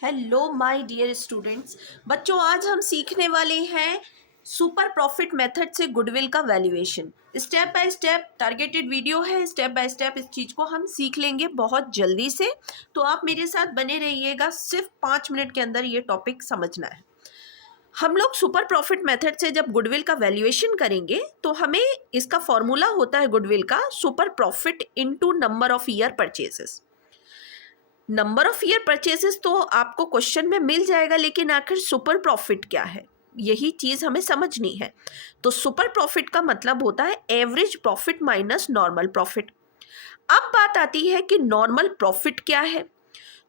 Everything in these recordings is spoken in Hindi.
Hello my dear students. बच्चों, आज हम सीखने वाले हैं सुपर प्रॉफिट मेथड से गुडविल का valuation. Step by step targeted video है, स्टेप बाय स्टेप इस चीज़ को हम सीख लेंगे बहुत जल्दी से। तो आप मेरे साथ बने रहिएगा, सिर्फ 5 मिनट के अंदर ये टॉपिक समझना है। हम लोग सुपर प्रॉफिट मेथड से जब गुडविल का वैल्यूएशन करेंगे तो हमें इसका फॉर्मूला होता है गुडविल का super profit into number of year purchases. Number of year purchases तो आपको क्वेश्चन में मिल जाएगा, लेकिन आखिर सुपर प्रॉफिट क्या है यही चीज हमें समझनी है। तो सुपर प्रॉफिट का मतलब होता है average profit minus normal profit. अब बात आती है कि नॉर्मल प्रॉफिट क्या है।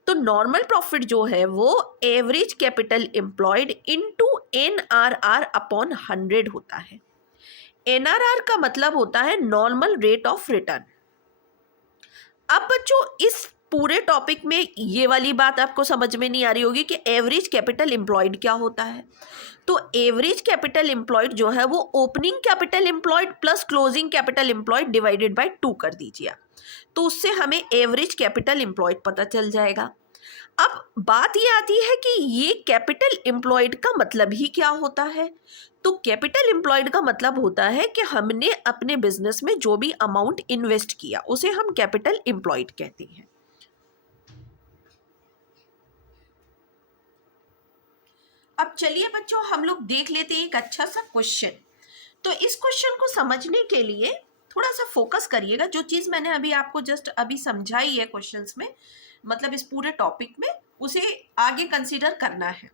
तो नॉर्मल प्रॉफिट जो है वो average capital employed into NRR upon 100 होता है। NRR का मतलब होता है नॉर्मल रेट ऑफ रिटर्न। अब बच्चों, इस पूरे टॉपिक में ये वाली बात आपको समझ में नहीं आ रही होगी कि एवरेज कैपिटल एम्प्लॉयड क्या होता है। तो एवरेज कैपिटल एम्प्लॉयड जो है वो opening capital employed plus closing capital employed divided by 2 कर दीजिए। तो उससे हमें एवरेज कैपिटल एम्प्लॉयड पता चल जाएगा। अब बात ये आती है कि ये कैपिटल एम्प्लॉयड का मतलब ही क्या होता है। तो कैपिटल एम्प्लॉयड का मतलब होता है कि हमने अपने बिजनेस में जो भी अमाउंट इन्वेस्ट किया उसे हम कैपिटल एम्प्लॉयड कहते हैं। अब चलिए बच्चों, हम लोग देख लेते हैं एक अच्छा सा क्वेश्चन। तो इस क्वेश्चन को समझने के लिए थोड़ा सा फोकस करिएगा। जो चीज मैंने अभी आपको जस्ट अभी समझाई है क्वेश्चंस में, मतलब इस पूरे टॉपिक में, उसे आगे कंसीडर करना है।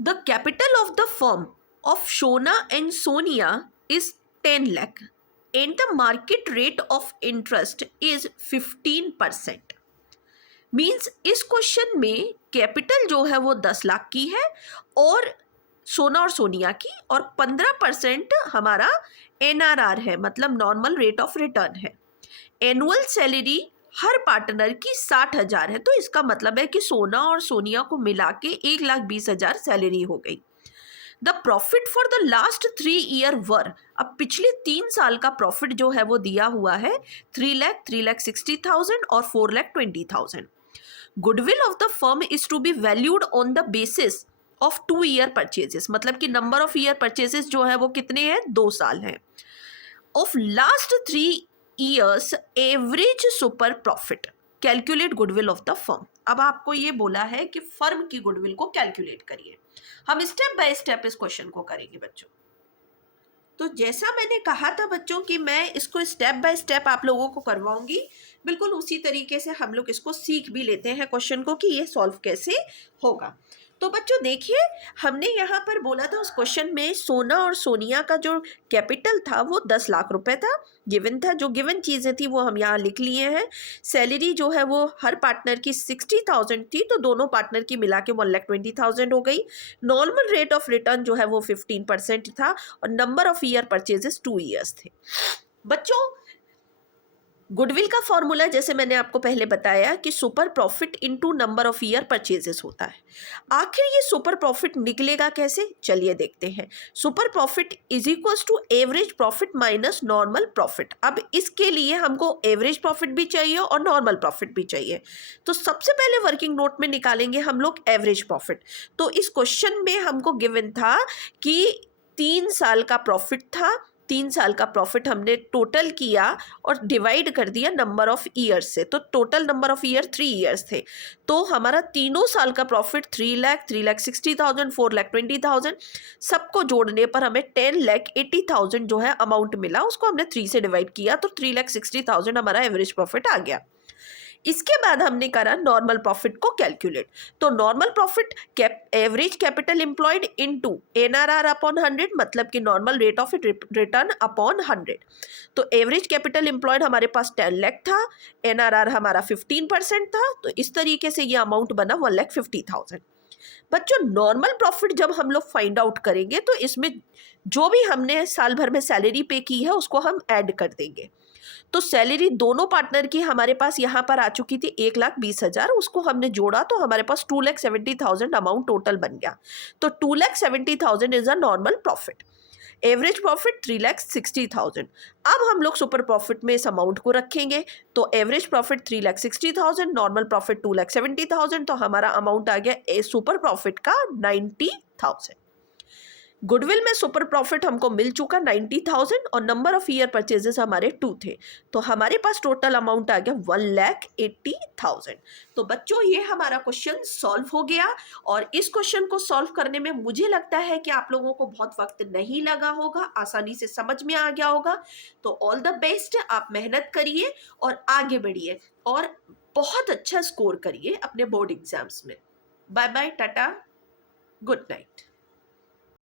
The capital of the firm of Shona and Sonia is 10 lakh and the market rate of interest is 15%। Means इस क्वेश्चन में कैपिटल जो है वो 10 लाख की है और सोना और सोनिया की, और 15% हमारा NRR है, मतलब नॉर्मल रेट ऑफ रिटर्न है। एनुअल सैलरी हर पार्टनर की 60,000 है। तो इसका मतलब है कि सोना और सोनिया को मिला के 1,20,000 सैलरी हो गई। The profit for the last 3 year वर, अब पिछले 3 साल का प्रॉफिट जो है वो दिया हुआ है 3 लाख, 3,60,000 और 4,20,000। Goodwill of the firm is to be valued on the basis of 2 year purchases, मतलब कि नंबर ऑफ ईयर परचेजेस जो है वो कितने हैं, 2 साल हैं। Of last 3 years average super profit, calculate goodwill of the firm. अब आपको ये बोला है कि फर्म की गुडविल को कैलकुलेट करिए। हम स्टेप बाय स्टेप इस क्वेश्चन को करेंगे बच्चों। तो जैसा मैंने कहा था बच्चों कि मैं इसको स्टेप बाय स्टेप आप लोगों को करवाऊंगी, बिल्कुल उसी तरीके से हम लोग इसको सीख भी लेते हैं क्वेश्चन को कि ये सॉल्व कैसे होगा। तो बच्चों देखिए, हमने यहाँ पर बोला था उस क्वेश्चन में सोना और सोनिया का जो कैपिटल था वो 10 लाख रुपए था, गिवन था। जो गिवन चीज़ें थी वो हम यहाँ लिख लिए हैं। सैलरी जो है वो हर पार्टनर की 60,000 थी, तो दोनों पार्टनर की मिला के 1,20,000 हो गई। नॉर्मल रेट ऑफ रिटर्न जो है वो 15% था और number of year purchases 2 years थे। बच्चों, गुडविल का फॉर्मूला जैसे मैंने आपको पहले बताया कि super profit into number of year purchases होता है। आखिर ये सुपर प्रॉफिट निकलेगा कैसे, चलिए देखते हैं। Super profit is equals to average profit minus normal profit. अब इसके लिए हमको एवरेज प्रॉफिट भी चाहिए और नॉर्मल प्रॉफिट भी चाहिए। तो सबसे पहले वर्किंग नोट में निकालेंगे हम लोग एवरेज प्रॉफिट। तो इस क्वेश्चन में हमको गिवन था कि 3 साल का प्रॉफिट था, 3 साल का प्रॉफिट हमने टोटल किया और डिवाइड कर दिया नंबर ऑफ ईयर्स से। तो total number of year 3 years थे। तो हमारा तीनों साल का प्रॉफिट 3 लाख, 3,60,000, 4,20,000, सबको जोड़ने पर हमें 10,80,000 जो है अमाउंट मिला। उसको हमने 3 से डिवाइड किया तो 3,60,000 हमारा एवरेज प्रॉफिट आ गया। इसके बाद हमने करा नॉर्मल प्रॉफिट को कैलकुलेट। तो normal profit average capital employed into NRR upon 100, मतलब कि normal rate of return upon 100। तो एवरेज कैपिटल एम्प्लॉयड हमारे पास 10 लाख था, NRR हमारा 15% था, तो इस तरीके से ये अमाउंट बना 1,50,000। बच्चों, नॉर्मल प्रॉफिट जब हम लोग फाइंड आउट करेंगे तो इसमें जो भी हमने साल भर में सैलरी पे की है उसको हम ऐड कर देंगे। तो सैलरी दोनों पार्टनर की हमारे पास यहाँ पर आ चुकी थी 1,20,000, उसको हमने जोड़ा तो हमारे पास 2,70,000 अमाउंट टोटल बन गया। तो 2,70,000 is a normal profit. Average profit 3,60,000। अब हम लोग सुपर प्रॉफिट में इस अमाउंट को रखेंगे, तो एवरेज प्रॉफिट 3,60,000, नॉर्मल प्रॉफिट 2,70,000, तो हमारा अमाउंट आ गया सुपर प्रॉफिट का 90,000। गुडविल में सुपर प्रॉफिट हमको मिल चुका 90,000 और नंबर ऑफ ईयर परचेजेस हमारे 2 थे, तो हमारे पास टोटल अमाउंट आ गया 1,80,000। तो बच्चों ये हमारा क्वेश्चन सॉल्व हो गया, और इस क्वेश्चन को सॉल्व करने में मुझे लगता है कि आप लोगों को बहुत वक्त नहीं लगा होगा, आसानी से समझ में आ गया होगा। तो ऑल द बेस्ट, आप मेहनत करिए और आगे बढ़िए और बहुत अच्छा स्कोर करिए अपने बोर्ड एग्जाम्स में। Bye bye, tata, good night.